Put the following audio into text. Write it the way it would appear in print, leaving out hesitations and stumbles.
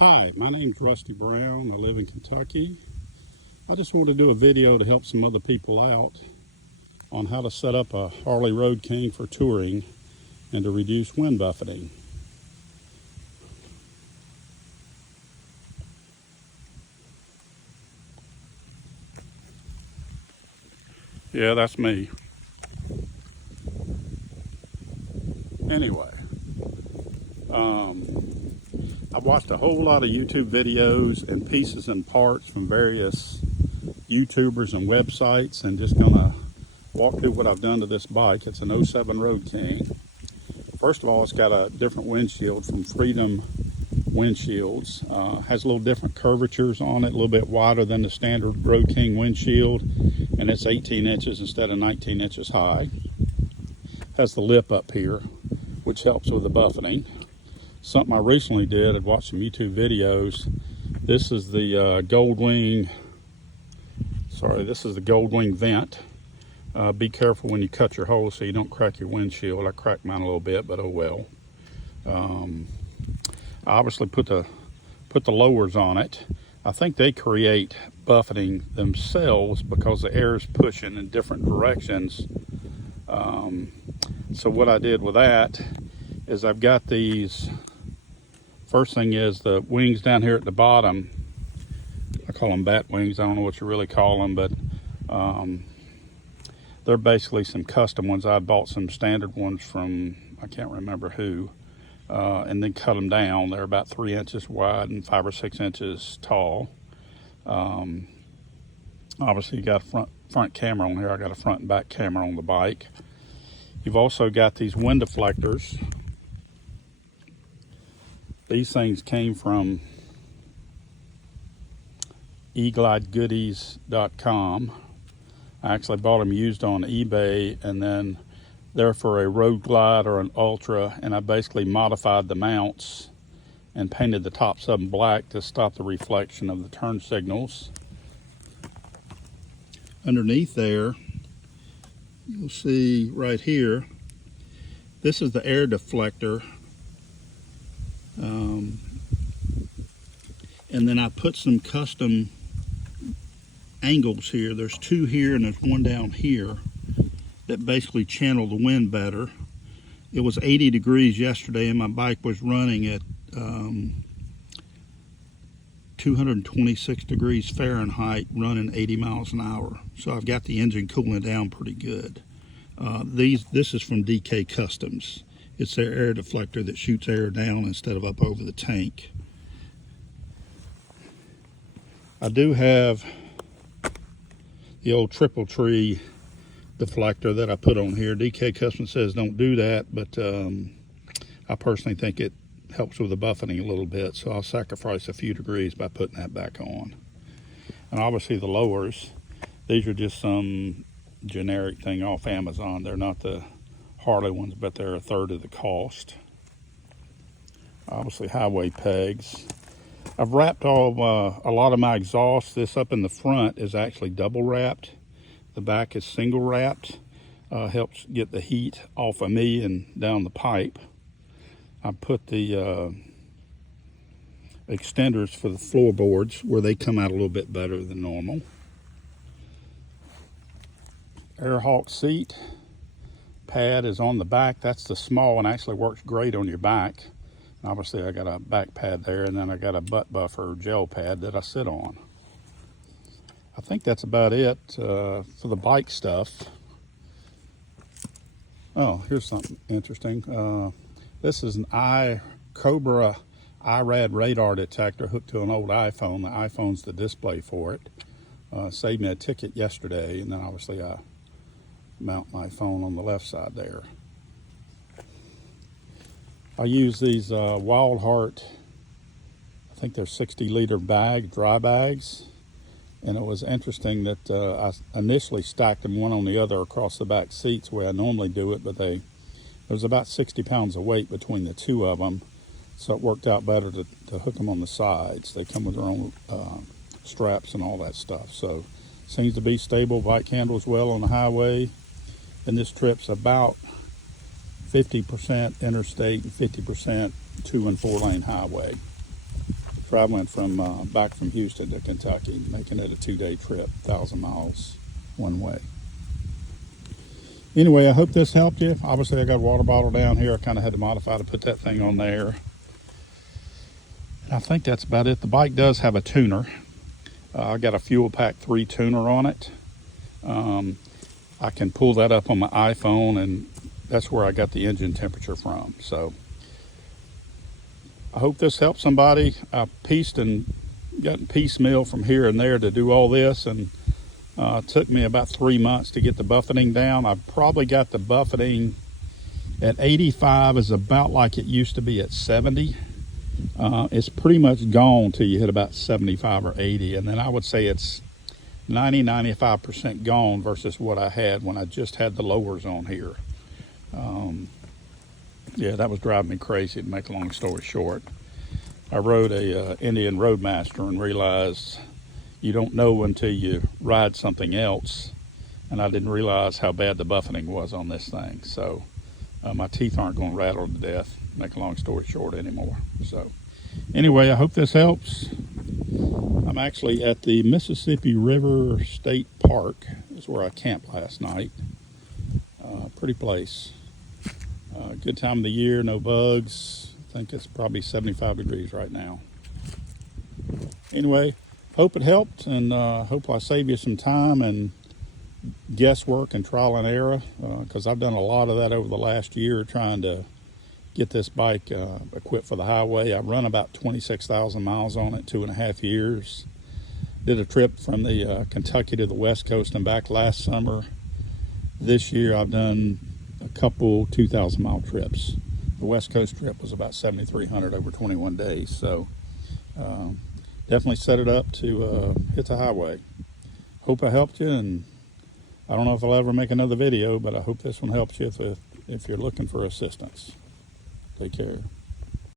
Hi, my name's Rusty Brown. I live in Kentucky. I just wanted to do a video to help some other people out on how to set up a Harley Road King for touring and to reduce wind buffeting. Yeah, that's me. Anyway, I've watched a whole lot of YouTube videos and pieces and parts from various YouTubers and websites, and just gonna walk through what I've done to this bike. It's an 07 Road King. First of all, it's got a different windshield from Freedom Windshields. Has a little different curvatures on it, a little bit wider than the standard Road King windshield, and it's 18 inches instead of 19 inches high. Has the lip up here, which helps with the buffeting. Something I recently did, I'd watched some YouTube videos. This is the this is the Gold Wing vent. Be careful when you cut your hole so you don't crack your windshield. I cracked mine a little bit, but oh well. I obviously put the lowers on it. I think they create buffeting themselves because the air is pushing in different directions. So what I did with that is I've got these. First thing is the wings down here at the bottom. I call them bat wings. I don't know what you really call them, but they're basically some custom ones. I bought some standard ones from, I can't remember who, and then cut them down. They're about 3 inches wide and 5 or 6 inches tall. Obviously you got a front camera on here. I got a front and back camera on the bike. You've also got these wind deflectors. These things came from eGlideGoodies.com. I actually bought them used on eBay, and then they're for a road glide or an ultra, and I basically modified the mounts and painted the tops of them black to stop the reflection of the turn signals. Underneath there, you'll see right here, this is the air deflector. And then I put some custom angles here. There's two here and there's one down here that basically channel the wind better. It was 80 degrees yesterday and my bike was running at 226 degrees Fahrenheit, running 80 miles an hour. So I've got the engine cooling down pretty good. This is from DK Customs. It's their air deflector that shoots air down instead of up over the tank. I do have the old triple tree deflector that I put on here. DK Customs says don't do that, but I personally think it helps with the buffeting a little bit, so I'll sacrifice a few degrees by putting that back on. And obviously the lowers, these are just some generic thing off Amazon. They're not the Harley ones, but they're a third of the cost. Obviously highway pegs. I've wrapped a lot of my exhaust. This up in the front is actually double wrapped. The back is single wrapped. Helps get the heat off of me and down the pipe. I put the extenders for the floorboards where they come out a little bit better than normal. Airhawk seat pad is on the back. That's the small and actually works great on your back. Obviously I got a back pad there, and then I got a butt buffer gel pad that I sit on. I think that's about it for the bike stuff. Oh, here's something interesting. This is an Cobra IRAD radar detector hooked to an old iPhone. The iPhone's the display for it. Saved me a ticket yesterday, and then obviously I mount my phone on the left side there. I use these Wild Heart, I think they're 60-liter dry bags, and it was interesting that I initially stacked them one on the other across the back seats the way I normally do it, but there's about 60 pounds of weight between the two of them, so it worked out better to hook them on the sides. They come with their own straps and all that stuff, so seems to be stable. Bike handles well on the highway, and this trip's about 50% interstate and 50% 2- and 4-lane highway. traveling from back from Houston to Kentucky, making it a 2-day trip, 1,000 miles one way. Anyway, I hope this helped you. Obviously, I got a water bottle down here. I kind of had to modify to put that thing on there. And I think that's about it. The bike does have a tuner. I got a Fuel Pack 3 tuner on it. I can pull that up on my iPhone, and that's where I got the engine temperature from. So I hope this helps somebody. I pieced and gotten piecemeal from here and there to do all this, and it took me about 3 months to get the buffeting down. I've probably got the buffeting at 85 is about like it used to be at 70. It's pretty much gone till you hit about 75 or 80, and then I would say it's 90-95% gone versus what I had when I just had the lowers on here. Yeah, that was driving me crazy, to make a long story short. I rode a Indian Roadmaster and realized you don't know until you ride something else, and I didn't realize how bad the buffeting was on this thing. So my teeth aren't going to rattle to death, make a long story short, anymore. So anyway, I hope this helps. I'm actually at the Mississippi River State Park, is where I camped last night. Pretty place. Good time of the year, no bugs. I think it's probably 75 degrees right now. Anyway, hope it helped, and hope I saved you some time and guesswork and trial and error, because I've done a lot of that over the last year trying to get this bike equipped for the highway. I've run about 26,000 miles on it, 2.5 years. Did a trip from the Kentucky to the West Coast and back last summer. This year I've done a couple 2,000 mile trips. The West Coast trip was about 7,300 over 21 days. So definitely set it up to hit the highway. Hope I helped you, and I don't know if I'll ever make another video, but I hope this one helps you if you're looking for assistance. Take care.